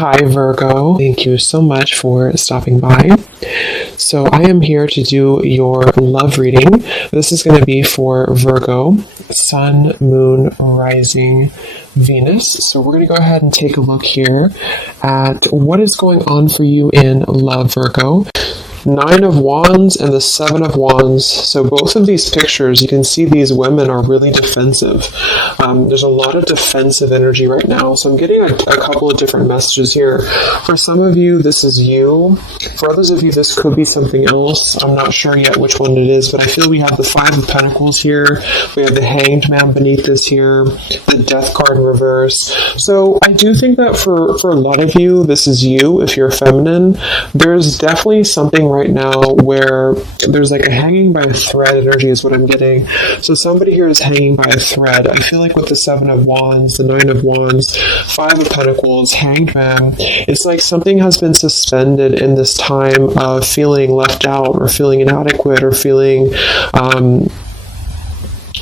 Hi Virgo, thank you so much for stopping by. So I am here to do your love reading. This is going to be for Virgo, Sun, Moon, Rising, Venus. So we're going to go ahead and take a look here at what is going on for you in love, Virgo. 9 of Wands and the 7 of Wands. So both of these pictures, you can see these women are really defensive. There's a lot of defensive energy right now. So I'm getting a couple of different messages here. For some of you, this is you. For others of you, this could be something else. I'm not sure yet which one it is, but I feel we have the 5 of Pentacles here. We have the Hanged Man beneath this here, the Death card in reverse. So I do think that for a lot of you, this is you. If you're feminine, there's definitely something right now where there's like a hanging by a thread energy is what I'm getting. So somebody here is hanging by a thread. I feel like with the 7 of Wands, the 9 of Wands, 5 of Pentacles, Hanged Man, it's like something has been suspended in this time of feeling left out or feeling inadequate or feeling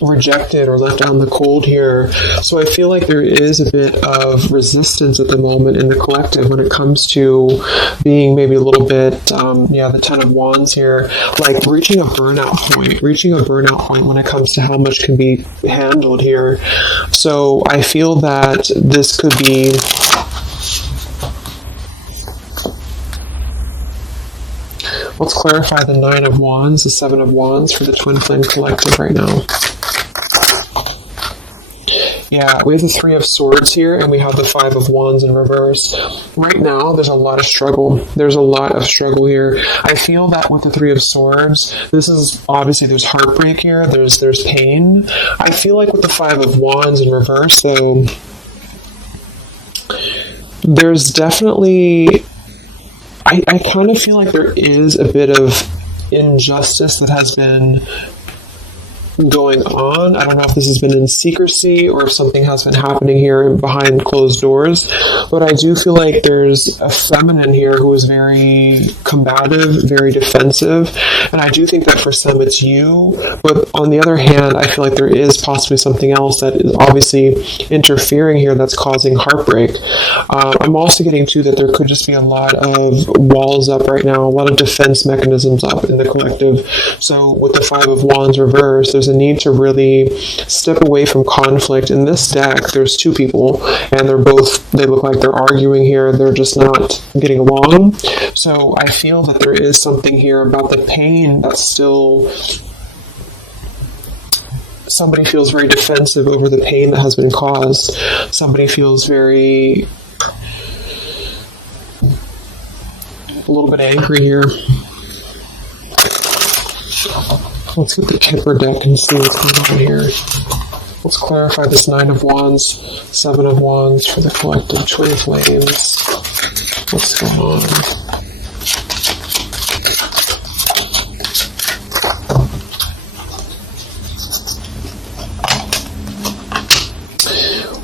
rejected or left out in the cold here. So I feel like there is a bit of resistance at the moment in the collective when it comes to being maybe a little bit, the 10 of Wands here, like reaching a burnout point when it comes to how much can be handled here. So I feel that this could be let's clarify the 9 of Wands, the 7 of Wands for the Twin Flame Collective right now. Yeah, we have the 3 of Swords here, and we have the 5 of Wands in reverse. Right now, there's a lot of struggle. There's a lot of struggle here. I feel that with the 3 of Swords, this is, obviously, there's heartbreak here, there's pain. I feel like with the 5 of Wands in reverse, though, there's definitely... I kind of feel like there is a bit of injustice that has been going on. I don't know if this has been in secrecy or if something has been happening here behind closed doors, but I do feel like there's a feminine here who is very combative, very defensive, and I do think that for some it's you, but on the other hand, I feel like there is possibly something else that is obviously interfering here that's causing heartbreak. I'm also getting too that there could just be a lot of walls up right now, a lot of defense mechanisms up in the collective. So with the 5 of Wands reversed, there's a need to really step away from conflict. In this deck, there's 2 people, and they look like they're arguing here. They're just not getting along. So I feel that there is something here about the pain that's still... Somebody feels very defensive over the pain that has been caused. Somebody feels very... a little bit angry here. Let's get the Kipper deck and see what's going on here. Let's clarify this 9 of Wands, 7 of Wands for the collective Twin Flames. What's going on?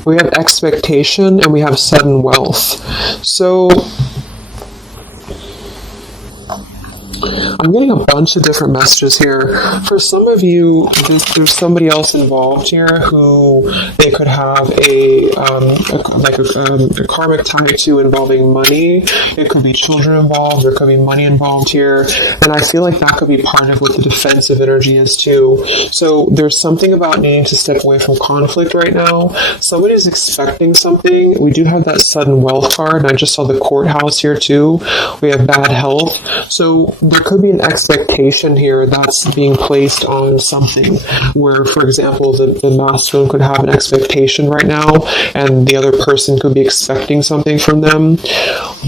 We have expectation and we have sudden wealth. So I'm getting a bunch of different messages here. For some of you, there's somebody else involved here who they could have a karmic tie to involving money. It could be children involved. There could be money involved here. And I feel like that could be part of what the defensive energy is too. So there's something about needing to step away from conflict right now. Somebody's expecting something. We do have that sudden wealth card, and I just saw the courthouse here too. We have bad health. So there could be an expectation here that's being placed on something where, for example, the masculine could have an expectation right now and the other person could be expecting something from them.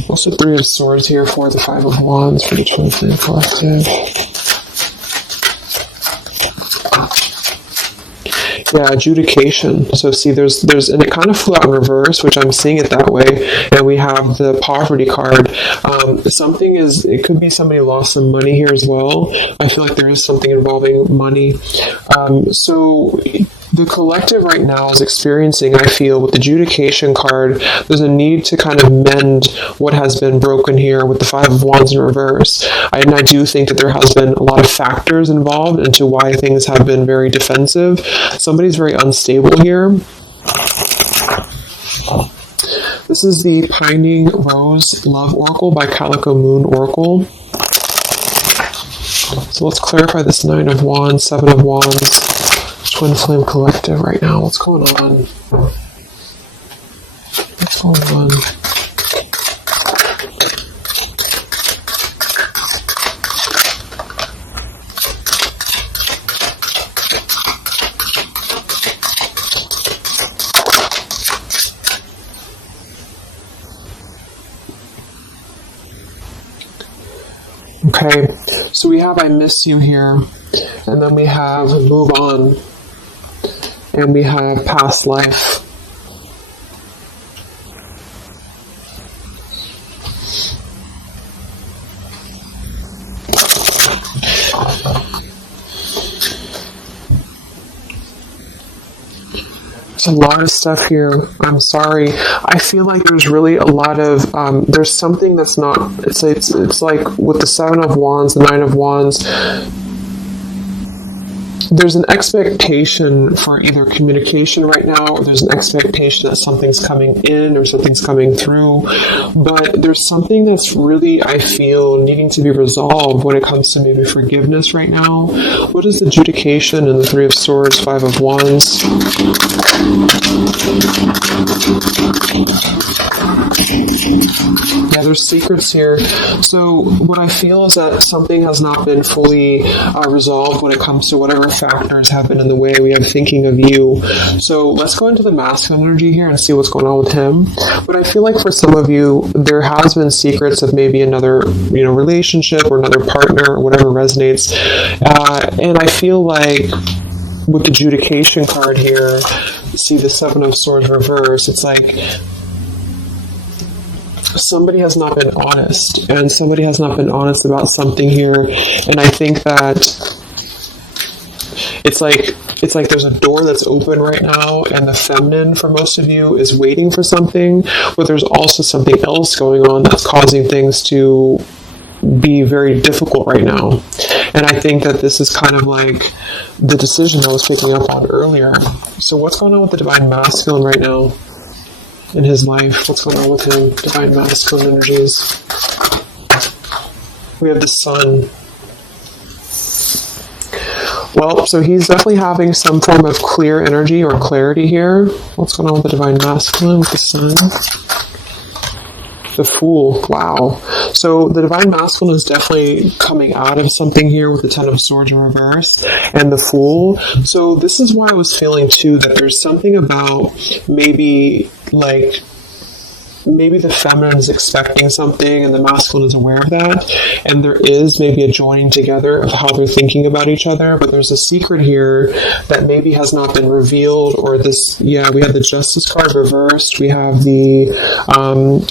Also 3 of Swords here for the 5 of Wands for the Twin Flame Collective. Yeah, adjudication. So see, there's, and it kind of flew out in reverse, which I'm seeing it that way. And we have the poverty card. It could be somebody lost some money here as well. I feel like there is something involving money. So the collective right now is experiencing, I feel, with the adjudication card, there's a need to kind of mend what has been broken here with the 5 of Wands in reverse. And I do think that there has been a lot of factors involved into why things have been very defensive. Somebody's very unstable here. This is the Pining Rose Love Oracle by Calico Moon Oracle. So let's clarify this 9 of Wands, 7 of Wands, Twin Flame Collective right now. What's going on? What's going on? Okay, so we have I miss you here, and then we have move on, and we have past life. A lot of stuff here. I'm sorry. I feel like there's really a lot of there's something that's not. It's like with the 7 of Wands, the 9 of Wands. There's an expectation for either communication right now, or there's an expectation that something's coming in or something's coming through. But there's something that's really, I feel, needing to be resolved when it comes to maybe forgiveness right now. What is adjudication in the 3 of Swords, 5 of Wands? Yeah, there's secrets here. So what I feel is that something has not been fully resolved when it comes to whatever factors have been in the way. We have thinking of you. So let's go into the masculine energy here and see what's going on with him. But I feel like for some of you, there has been secrets of maybe another, relationship or another partner or whatever resonates. And I feel like with the adjudication card here, see the 7 of Swords reverse, it's like somebody has not been honest, and somebody has not been honest about something here. And I think that it's like there's a door that's open right now, and the feminine for most of you is waiting for something, but there's also something else going on that's causing things to be very difficult right now. And I think that this is kind of like the decision I was picking up on earlier. So what's going on with the Divine Masculine right now in his life? What's going on with him? Divine Masculine energies. We have the Sun. Well, so he's definitely having some form of clear energy or clarity here. What's going on with the Divine Masculine with the Sun? The Fool. Wow. So the Divine Masculine is definitely coming out of something here with the 10 of Swords in reverse and the Fool. So this is why I was feeling too that there's something about maybe the feminine is expecting something and the masculine is aware of that, and there is maybe a joining together of how they're thinking about each other, but there's a secret here that maybe has not been revealed. Or this, we have the Justice card reversed, we have the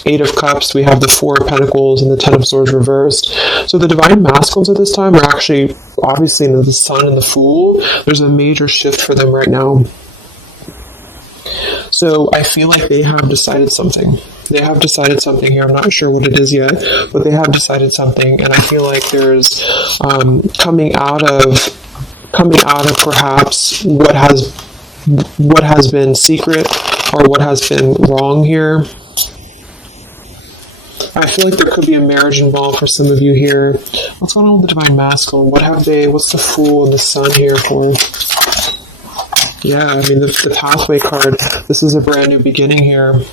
8 of Cups, we have the 4 of Pentacles, and the 10 of Swords reversed. So the Divine Masculines at this time are actually obviously in the Sun and the Fool. There's a major shift for them right now. So I feel like they have decided something. They have decided something here. I'm not sure what it is yet, but they have decided something, and I feel like there's coming out of perhaps what has been secret or what has been wrong here. I feel like there could be a marriage involved for some of you here. What's going on with the Divine Masculine? What's the Fool and the Sun here for? Yeah, I mean, the Pathway card, this is a brand new beginning here.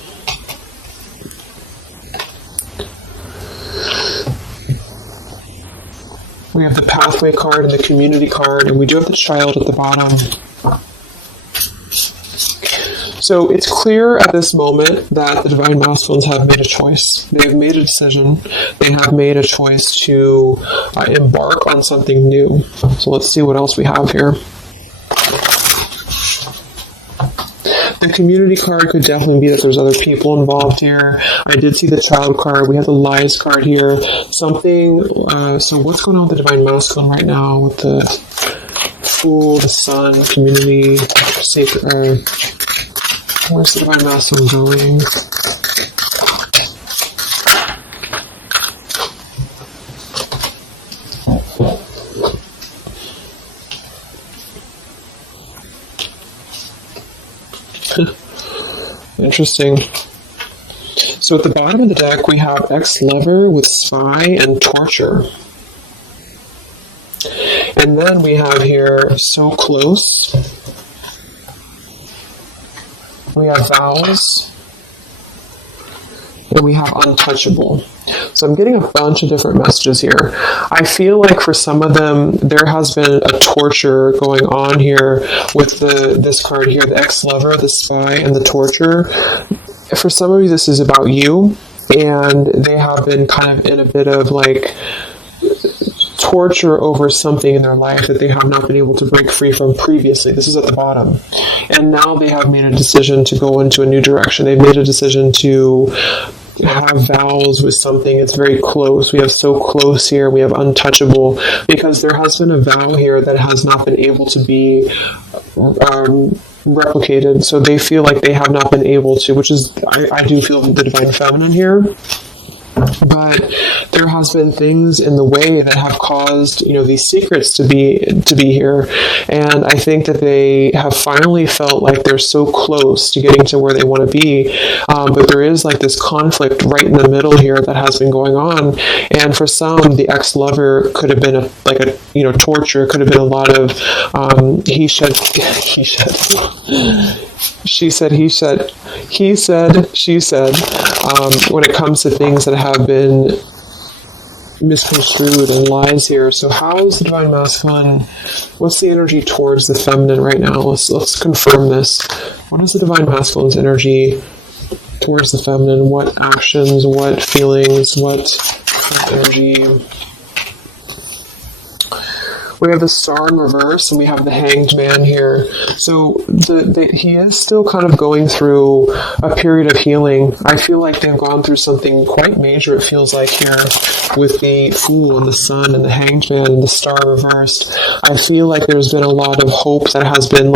We have the Pathway card and the Community card, and we do have the Child at the bottom. So it's clear at this moment that the Divine Masculines have made a choice. They have made a decision. They have made a choice to embark on something new. So let's see what else we have here. The Community card could definitely be that there's other people involved here. I did see the Child card. We have the Lies card here. Something, so what's going on with the Divine Masculine right now with the Fool, the Sun, Community, Sacred, where's the Divine Masculine going? Interesting. So at the bottom of the deck, we have ex-lover with spy and torture. And then we have here so close. We have vows. And we have untouchable. So I'm getting a bunch of different messages here. I feel like for some of them, there has been a torture going on here with this card here, the ex-lover, the spy, and the torture. For some of you, this is about you, and they have been kind of in a bit of like torture over something in their life that they have not been able to break free from previously. This is at the bottom. And now they have made a decision to go into a new direction. They've made a decision to have vows with something. It's very close. We have so close here. We have untouchable, because there has been a vow here that has not been able to be replicated. So they feel like they have not been able to, which is, I do feel the divine feminine here. But there has been things in the way that have caused, these secrets to be here. And I think that they have finally felt like they're so close to getting to where they want to be. But there is like this conflict right in the middle here that has been going on. And for some, the ex-lover could have been torture. Could have been a lot of he said, she said, he said, he said, she said, when it comes to things that have been misconstrued and lies here. So how is the divine masculine? What's the energy towards the feminine right now? Let's confirm this. What is the divine masculine's energy towards the feminine? What actions, what feelings, what energy? We have the Star in reverse, and we have the Hanged Man here. So he is still kind of going through a period of healing. I feel like they've gone through something quite major, it feels like, here with the Fool and the Sun and the Hanged Man and the Star reversed. I feel like there's been a lot of hope that has been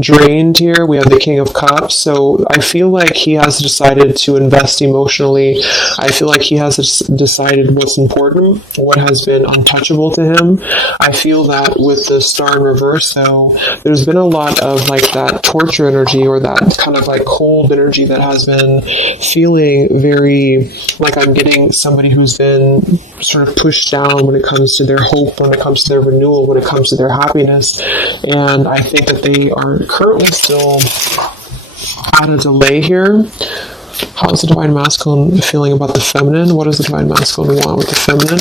drained here. We have the King of Cups. So I feel like he has decided to invest emotionally. I feel like he has decided what's important, what has been untouchable to him. I feel that with the Star in reverse, though, there's been a lot of that torture energy, or that kind of cold energy that has been feeling very like I'm getting somebody who's been sort of pushed down when it comes to their hope, when it comes to their renewal, when it comes to their happiness. And I think that they are currently still at a delay here. How is the divine masculine feeling about the feminine? What does the divine masculine want with the feminine?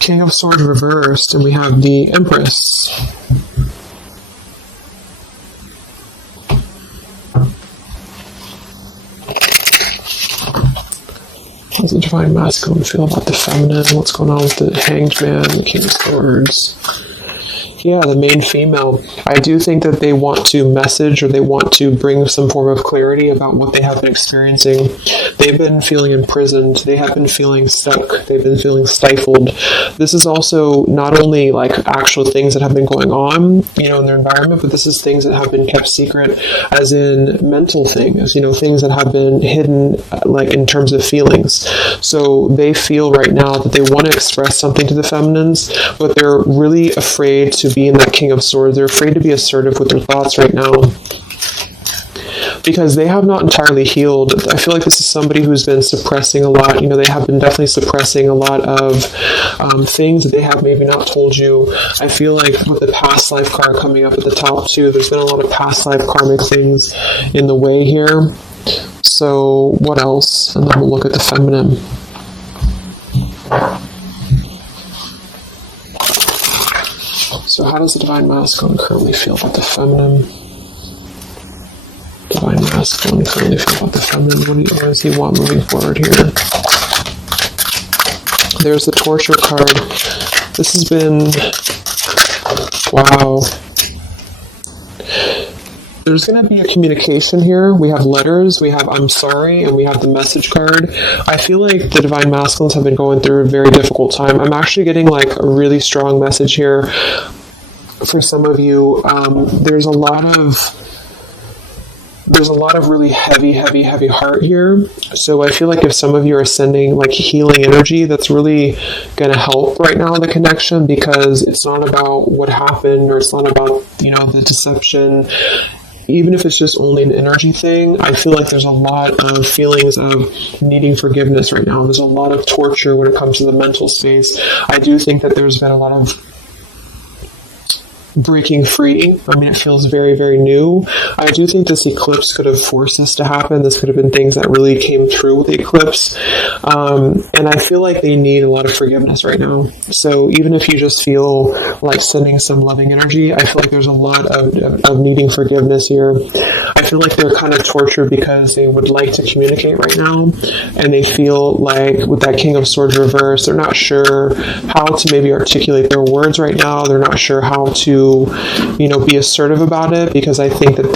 King of Swords reversed, and we have the Empress. How does the divine masculine feel about the feminine? What's going on with the Hanged Man, the King of Swords? Yeah, the main female. I do think that they want to message, or they want to bring some form of clarity about what they have been experiencing. They've been feeling imprisoned. They have been feeling stuck. They've been feeling stifled. This is also not only actual things that have been going on, in their environment, but this is things that have been kept secret, as in mental things, things that have been hidden, in terms of feelings. So they feel right now that they want to express something to the feminines, but they're really afraid to be in that King of Swords. They're afraid to be assertive with their thoughts right now, because they have not entirely healed. I feel like this is somebody who's been suppressing a lot. They have been definitely suppressing a lot of things that they have maybe not told you. I feel like with the past life card coming up at the top too, there's been a lot of past life karmic things in the way here. So what else? And then we'll look at the feminine. So how does the divine masculine currently feel about the feminine? Divine masculine currently feel about the feminine? What does he want moving forward here? There's the torture card. This has been... wow. There's going to be a communication here. We have letters, we have I'm sorry, and we have the message card. I feel like the divine masculines have been going through a very difficult time. I'm actually getting a really strong message here for some of you. There's a lot of really heavy heart here. So I feel like if some of you are sending healing energy, that's really going to help right now, the connection, because it's not about what happened, or it's not about, the deception. even if it's just only an energy thing, I feel like there's a lot of feelings of needing forgiveness right now. There's a lot of torture when it comes to the mental space. I do think that there's been a lot of breaking free. I mean, it feels very, very new. I do think this eclipse could have forced this to happen. This could have been things that really came through with the eclipse. And I feel like they need a lot of forgiveness right now. So even if you just feel like sending some loving energy, I feel like there's a lot of needing forgiveness here. I feel like they're kind of tortured because they would like to communicate right now. And they feel like with that King of Swords reverse, they're not sure how to maybe articulate their words right now. They're not sure how to be assertive about it, because I think that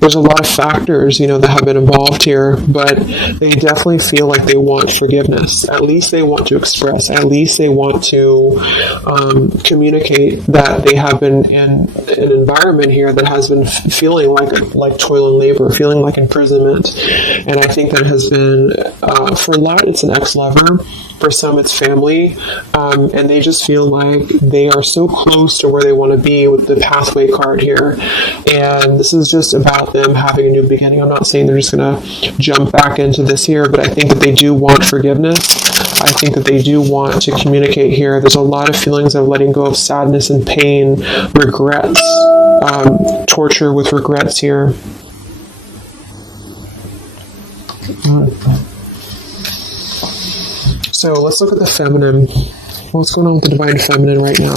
there's a lot of factors, that have been involved here, but they definitely feel like they want forgiveness. At least they want to express, at least they want to communicate that they have been in an environment here that has been feeling like toil and labor, feeling like imprisonment. And I think that has been, for a lot, it's an ex-lover. For some, it's family, and they just feel like they are so close to where they want to be with the pathway card here. And this is just about them having a new beginning. I'm not saying they're just going to jump back into this here, but I think that they do want forgiveness. I think that they do want to communicate here. There's a lot of feelings of letting go of sadness and pain, regrets, torture with regrets here. So let's look at the feminine. What's going on with the divine feminine right now?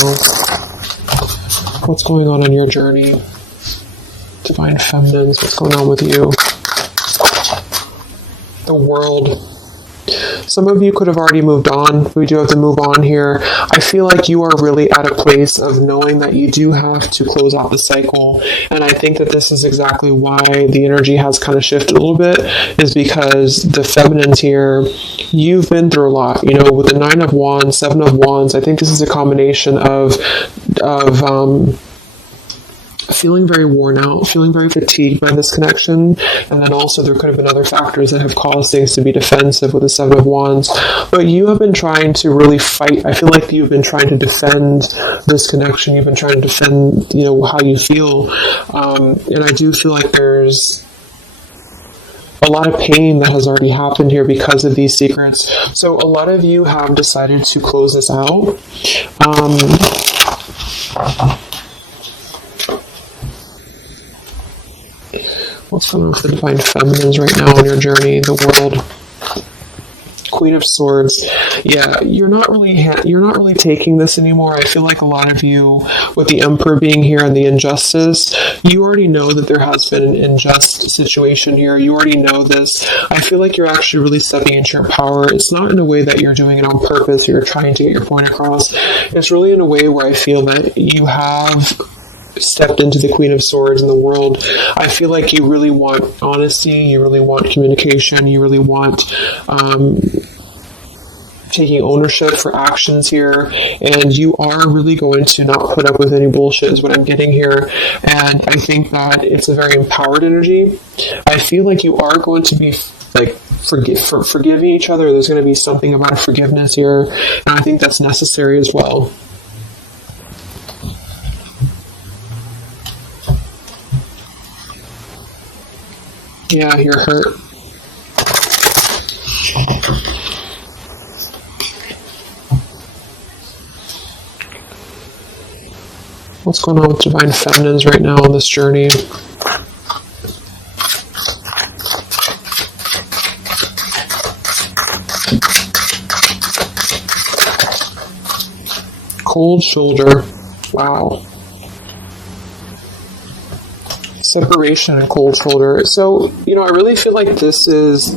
What's going on your journey? Divine feminines, what's going on with you? The world. Some of you could have already moved on. We do have to move on here. I feel like you are really at a place of knowing that you do have to close out the cycle. And I think that this is exactly why the energy has kind of shifted a little bit, is because the feminines here, you've been through a lot. With the 9 of Wands, 7 of Wands, I think this is a combination of feeling very worn out, feeling very fatigued by this connection, and then also there could have been other factors that have caused things to be defensive with the 7 of Wands. But you have been trying to really fight. I feel like you've been trying to defend this connection. You've been trying to defend, how you feel. And I do feel like there's a lot of pain that has already happened here because of these secrets. So a lot of you have decided to close this out. What's going on with the divine feminines right now on your journey, the world? Queen of Swords. Yeah, you're not really taking this anymore. I feel like a lot of you, with the Emperor being here and the injustice, you already know that there has been an unjust situation here. You already know this. I feel like you're actually really stepping into your power. It's not in a way that you're doing it on purpose, or you're trying to get your point across. It's really in a way where I feel that you have stepped into the Queen of Swords in the world. I feel like you really want honesty, you really want communication, you really want taking ownership for actions here, and you are really going to not put up with any bullshit is what I'm getting here. And I think that it's a very empowered energy. I feel like you are going to be forgiving each other. There's going to be something about forgiveness here, and I think that's necessary as well. Yeah, you're hurt. What's going on with divine feminines right now on this journey? Cold shoulder. Wow. Separation and cold shoulder. So, I really feel like this is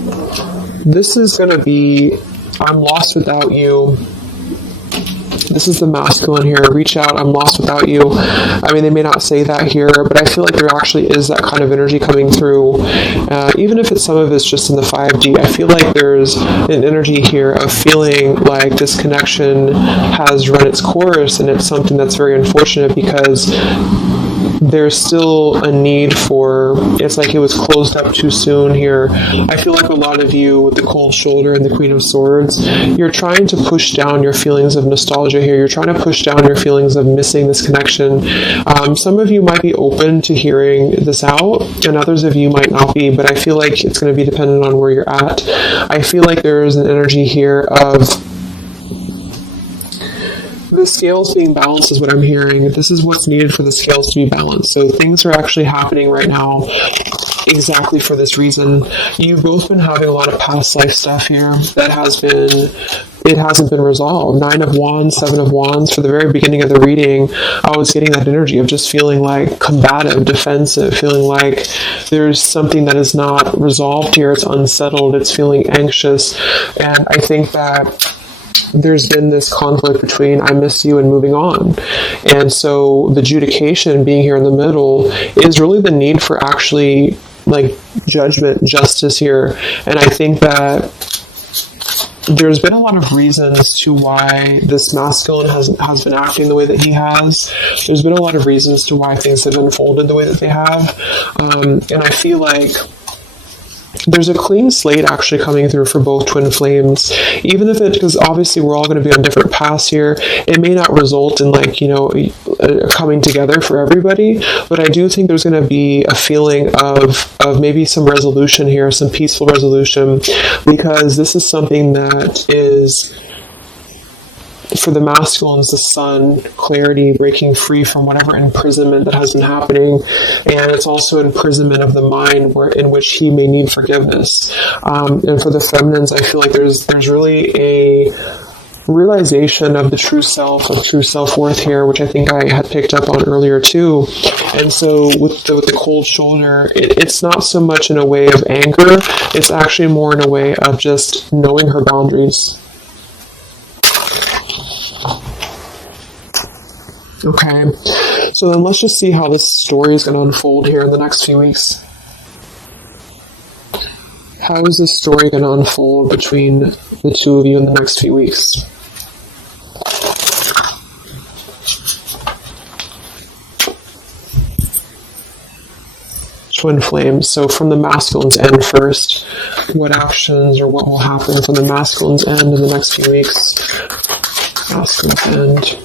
going to be, I'm lost without you. This is the masculine here. Reach out, I'm lost without you. I mean, they may not say that here, but I feel like there actually is that kind of energy coming through. Even if some of it's just in the 5D, I feel like there's an energy here of feeling like this connection has run its course, and it's something that's very unfortunate because there's still a need for, it's like it was closed up too soon here. I feel like a lot of you with the cold shoulder and the Queen of Swords, you're trying to push down your feelings of nostalgia here. You're trying to push down your feelings of missing this connection. Some of you might be open to hearing this out, and others of you might not be, but I feel like it's going to be dependent on where you're at. I feel like there's an energy here of the scales being balanced is what I'm hearing. This is what's needed for the scales to be balanced. So things are actually happening right now exactly for this reason. You've both been having a lot of past life stuff here that hasn't been resolved. 9 of Wands, 7 of Wands. For the very beginning of the reading, I was getting that energy of just feeling like combative, defensive, feeling like there's something that is not resolved here. It's unsettled. It's feeling anxious. And I think that there's been this conflict between I miss you and moving on. And so the adjudication being here in the middle is really the need for actually like judgment, justice here. And I think that there's been a lot of reasons to why this masculine has been acting the way that he has. There's been a lot of reasons to why things have unfolded the way that they have. And I feel like there's a clean slate actually coming through for both twin flames, even if because obviously we're all going to be on different paths here. It may not result in coming together for everybody, but I do think there's going to be a feeling of maybe some resolution here, some peaceful resolution, because this is something that is, for the masculines, the sun, clarity, breaking free from whatever imprisonment that has been happening, and it's also imprisonment of the mind in which he may need forgiveness. And for the feminines, I feel like there's really a realization of the true self, of true self-worth here, which I think I had picked up on earlier too. And so with the cold shoulder, it's not so much in a way of anger, it's actually more in a way of just knowing her boundaries. Okay, so then let's just see how this story is going to unfold here in the next few weeks. How is this story going to unfold between the two of you in the next few weeks? Twin flames. So from the masculine's end first, what actions or what will happen from the masculine's end in the next few weeks? Masculine's end.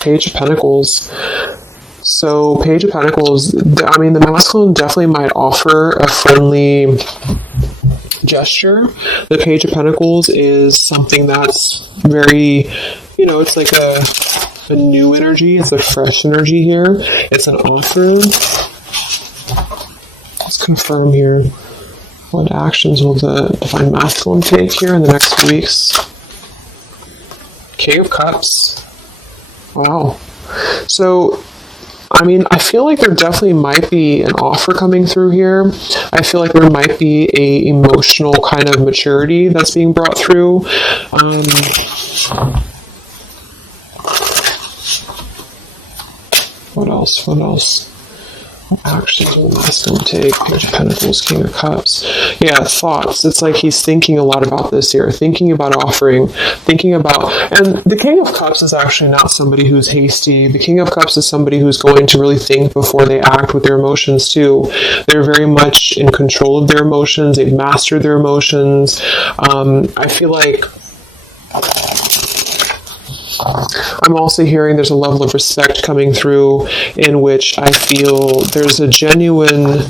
Page of Pentacles. So Page of Pentacles, I mean, the masculine definitely might offer a friendly gesture. The Page of Pentacles is something that's very, it's like a new energy. It's a fresh energy here. It's an offer. Let's confirm here. What actions will the divine masculine take here in the next few weeks? King of Cups. Wow. So, I mean, I feel like there definitely might be an offer coming through here. I feel like there might be a emotional kind of maturity that's being brought through. What else? Actually, do the masculine take? Page of Pentacles, King of Cups. Yeah, thoughts. It's like he's thinking a lot about this here, thinking about offering, and the King of Cups is actually not somebody who's hasty. The King of Cups is somebody who's going to really think before they act with their emotions too. They're very much in control of their emotions. They've mastered their emotions. I feel like I'm also hearing there's a level of respect coming through in which I feel there's a genuine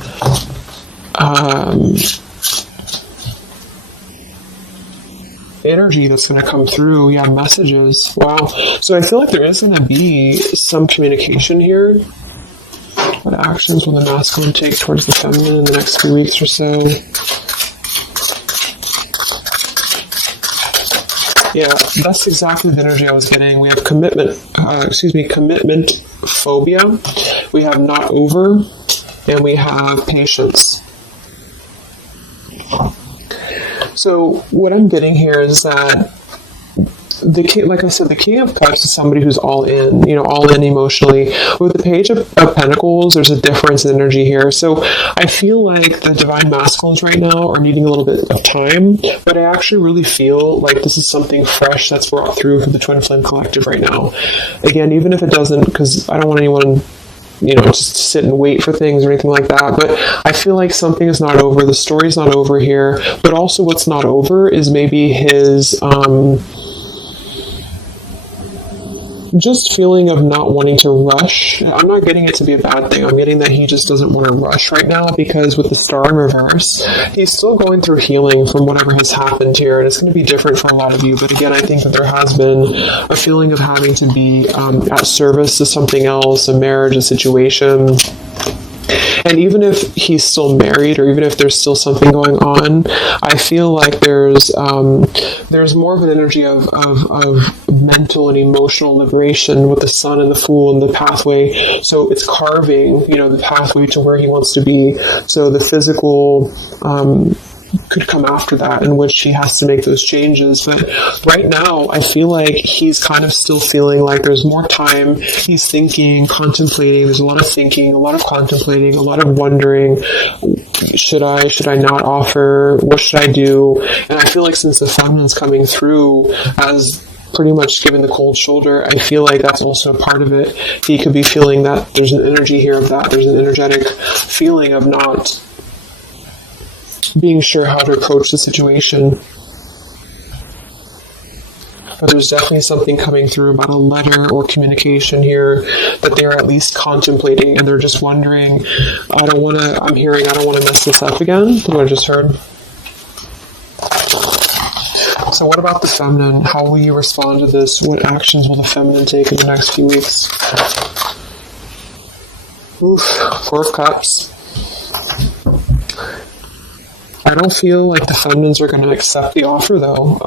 energy that's going to come through. Yeah, messages. Wow. So I feel like there is going to be some communication here. What actions will the masculine take towards the feminine in the next few weeks or so? Yeah, that's exactly the energy I was getting. We have commitment phobia. We have not over, and we have patience. So what I'm getting here is that the king, like I said, the King of Cups is somebody who's all in emotionally. With the Page of Pentacles, there's a difference in energy here. So I feel like the divine masculines right now are needing a little bit of time, but I actually really feel like this is something fresh that's brought through for the Twin Flame Collective right now. Again, even if it doesn't, because I don't want anyone just sit and wait for things or anything like that. But I feel like something is not over. The story's not over here. But also what's not over is maybe his just feeling of not wanting to rush. I'm not getting it to be a bad thing. I'm getting that he just doesn't want to rush right now, because with the star in reverse, he's still going through healing from whatever has happened here, and it's going to be different for a lot of you. But again, I think that there has been a feeling of having to be at service to something else, a marriage, a situation. And even if he's still married, or even if there's still something going on, I feel like there's more of an energy of mental and emotional liberation with the Sun and the Fool and the pathway. So it's carving, the pathway to where he wants to be. So the physical could come after that, in which he has to make those changes. But right now, I feel like he's kind of still feeling like there's more time. He's thinking, contemplating. There's a lot of thinking, a lot of contemplating, a lot of wondering. Should I not offer? What should I do? And I feel like since the feminine's coming through as pretty much giving the cold shoulder, I feel like that's also a part of it. He could be feeling that there's an energy here of that. There's an energetic feeling of not being sure how to approach the situation. But there's definitely something coming through about a letter or communication here that they're at least contemplating, and they're just wondering, I don't want to mess this up again. What I just heard. So what about the feminine? How will you respond to this? What actions will the feminine take in the next few weeks? Oof, Four of Cups. I don't feel like the feminines are going to accept the offer, though.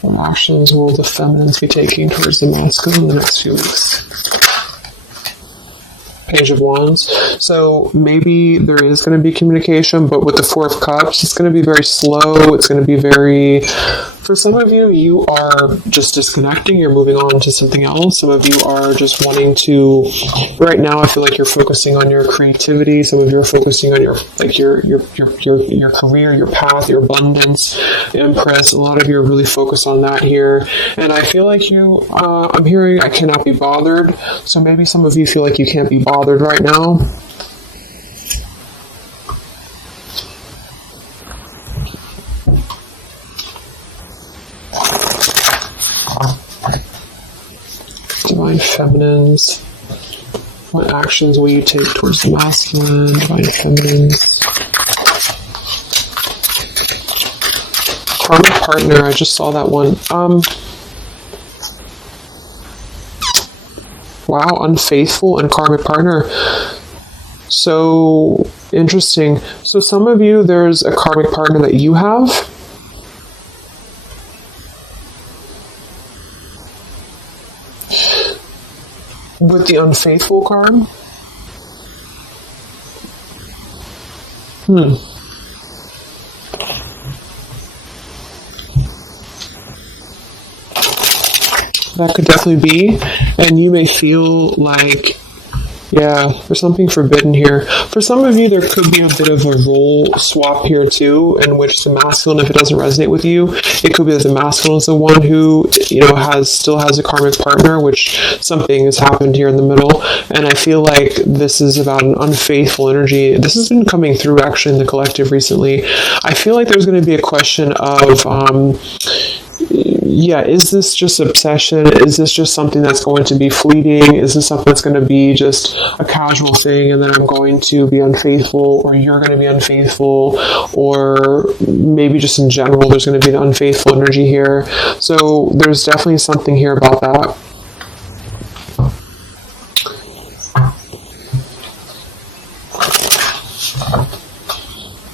What actions will the feminines be taking towards the masculine in the next few weeks? Page of Wands. So maybe there is going to be communication, but with the Four of Cups, it's going to be very slow. It's going to be very... For some of you, you are just disconnecting. You're moving on to something else. Some of you are just wanting to... Right now, I feel like you're focusing on your creativity. Some of you are focusing on your career, your path, your abundance, Empress. A lot of you are really focused on that here. And I feel like I'm hearing I cannot be bothered. So maybe some of you feel like you can't be bothered right now. Divine Feminines. What actions will you take towards the masculine? Divine Feminines. Karmic Partner. I just saw that one. Wow, Unfaithful and Karmic Partner. So interesting. So some of you, there's a karmic partner that you have. With the Unfaithful card? That could definitely be. And you may feel like, yeah, there's something forbidden here. For some of you, there could be a bit of a role swap here too, in which the masculine, if it doesn't resonate with you, it could be that the masculine is the one who, still has a karmic partner, which something has happened here in the middle. And I feel like this is about an unfaithful energy. This has been coming through actually in the collective recently. I feel like there's going to be a question of, is this just obsession? Is this just something that's going to be fleeting? Is this something that's going to be just a casual thing, and then I'm going to be unfaithful, or you're going to be unfaithful, or maybe just in general there's going to be an unfaithful energy here. So there's definitely something here about that.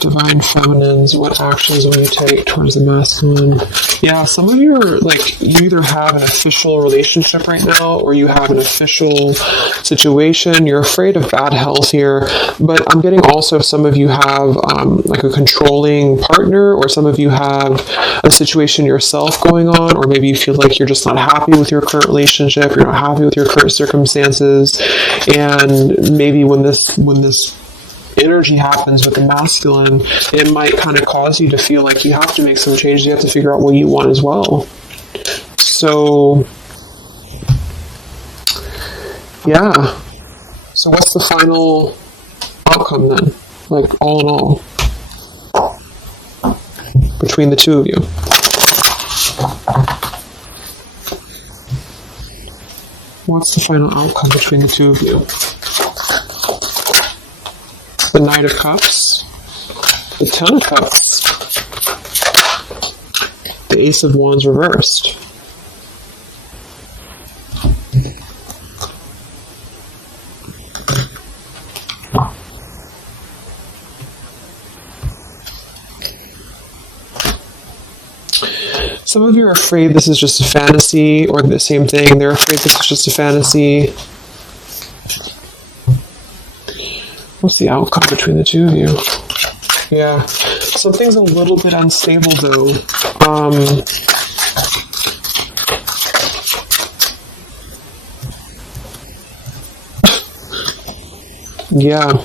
Divine Feminines, what actions will you take towards the masculine? Yeah, some of you are you either have an official relationship right now, or you have an official situation. You're afraid of bad health here, but I'm getting also some of you have a controlling partner, or some of you have a situation yourself going on, or maybe you feel like you're just not happy with your current relationship, you're not happy with your current circumstances, and maybe when this energy happens with the masculine, it might kind of cause you to feel like you have to make some changes. You have to figure out what you want as well. So Yeah. So what's the final outcome then? Like, all in all, between the two of you? What's the final outcome between the two of you? The Knight of Cups, the Ten of Cups, the Ace of Wands reversed. Some of you are afraid this is just a fantasy, or the same thing, they're afraid this is just a fantasy. What's the outcome between the two of you? Yeah, something's a little bit unstable though. Yeah.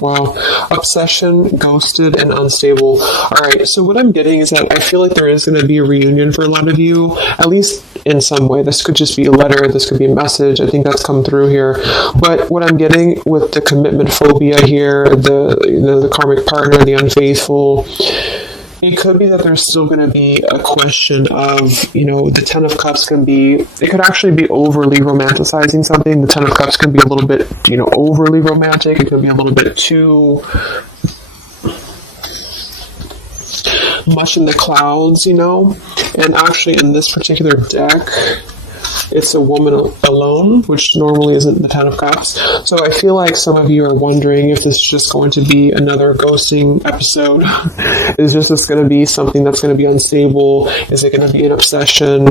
Wow. Obsession, ghosted, and unstable. Alright, so what I'm getting is that I feel like there is going to be a reunion for a lot of you, at least in some way. This could just be a letter, this could be a message. I think that's come through here. But what I'm getting with the commitment phobia here, the karmic partner, the unfaithful, it could be that there's still going to be a question of, the Ten of Cups it could actually be overly romanticizing something. The Ten of Cups can be a little bit, overly romantic. It could be a little bit too much in the clouds, And actually in this particular deck, it's a woman alone, which normally isn't the Ten of Cups. So I feel like some of you are wondering if this is just going to be another ghosting episode. Is this going to be something that's going to be unstable? Is it going to be an obsession?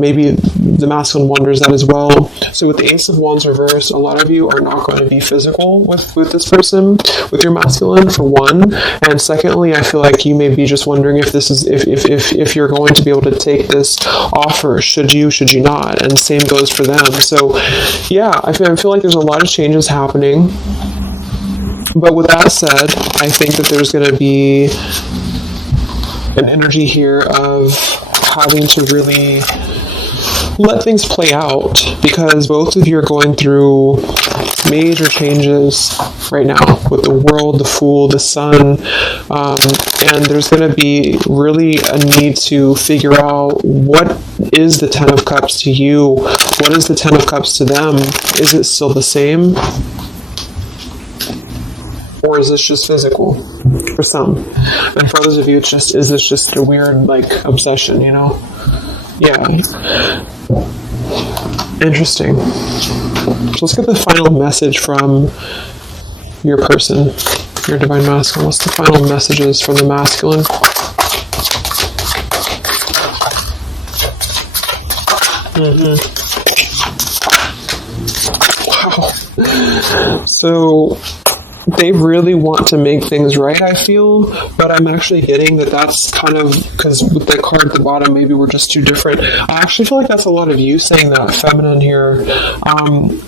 Maybe the masculine wonders that as well. So with the Ace of Wands reversed, a lot of you are not going to be physical with this person, with your masculine, for one. And secondly, I feel like you may be just wondering if this is if you're going to be able to take this offer. Should you not? And same goes for them. So yeah, I feel like there's a lot of changes happening. But with that said, I think that there's going to be an energy here of having to really let things play out, because both of you are going through major changes right now with the World, the Fool, the Sun, and there's going to be really a need to figure out what is the Ten of Cups to you, what is the Ten of Cups to them. Is it still the same, or is this just physical for some? And for others of you, is this just a weird obsession, Yeah. Interesting. So let's get the final message from your person, your divine masculine. What's the final messages from the masculine? Wow. So they really want to make things right, I feel, but I'm actually getting that that's kind of, because with the card at the bottom, maybe we're just too different. I actually feel like that's a lot of you saying that, feminine here.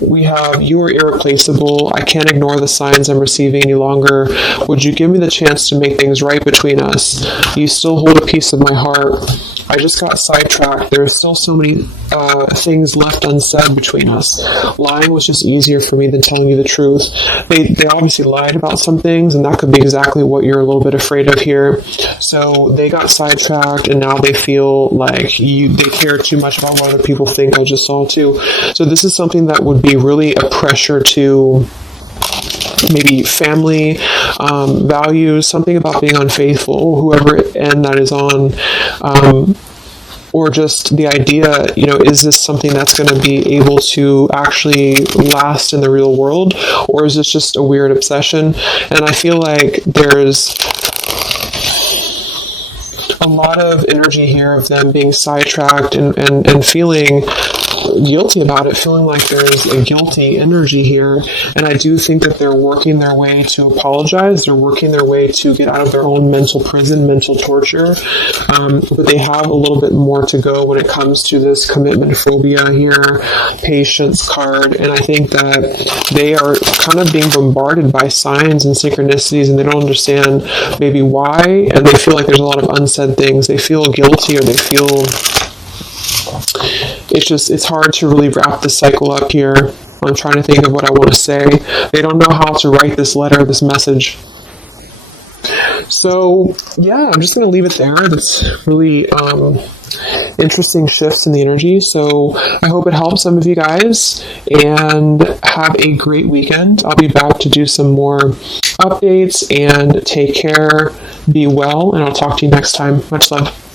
We have, you are irreplaceable. I can't ignore the signs I'm receiving any longer. Would you give me the chance to make things right between us? You still hold a piece of my heart. I just got sidetracked. There are still so many things left unsaid between us. Lying was just easier for me than telling you the truth. They obviously lied about some things, and that could be exactly what you're a little bit afraid of here. So they got sidetracked, and now they feel like they care too much about what other people think. I just saw too. So this is something that would be really a pressure to maybe family, values, something about being unfaithful, whoever end that is on, or just the idea, is this something that's going to be able to actually last in the real world, or is this just a weird obsession? And I feel like there's a lot of energy here of them being sidetracked and feeling guilty about it, feeling like there's a guilty energy here. And I do think that they're working their way to apologize. They're working their way to get out of their own mental prison, mental torture. But they have a little bit more to go when it comes to this commitment phobia here, patience card. And I think that they are kind of being bombarded by signs and synchronicities, and they don't understand maybe why. And they feel like there's a lot of unsaid things. They feel guilty, or they feel it's hard to really wrap the cycle up here. I'm trying to think of what I want to say. They don't know how to write this letter, this message. So, yeah, I'm just going to leave it there. That's really interesting shifts in the energy. So I hope it helps some of you guys, and have a great weekend. I'll be back to do some more updates, and take care, be well, and I'll talk to you next time. Much love.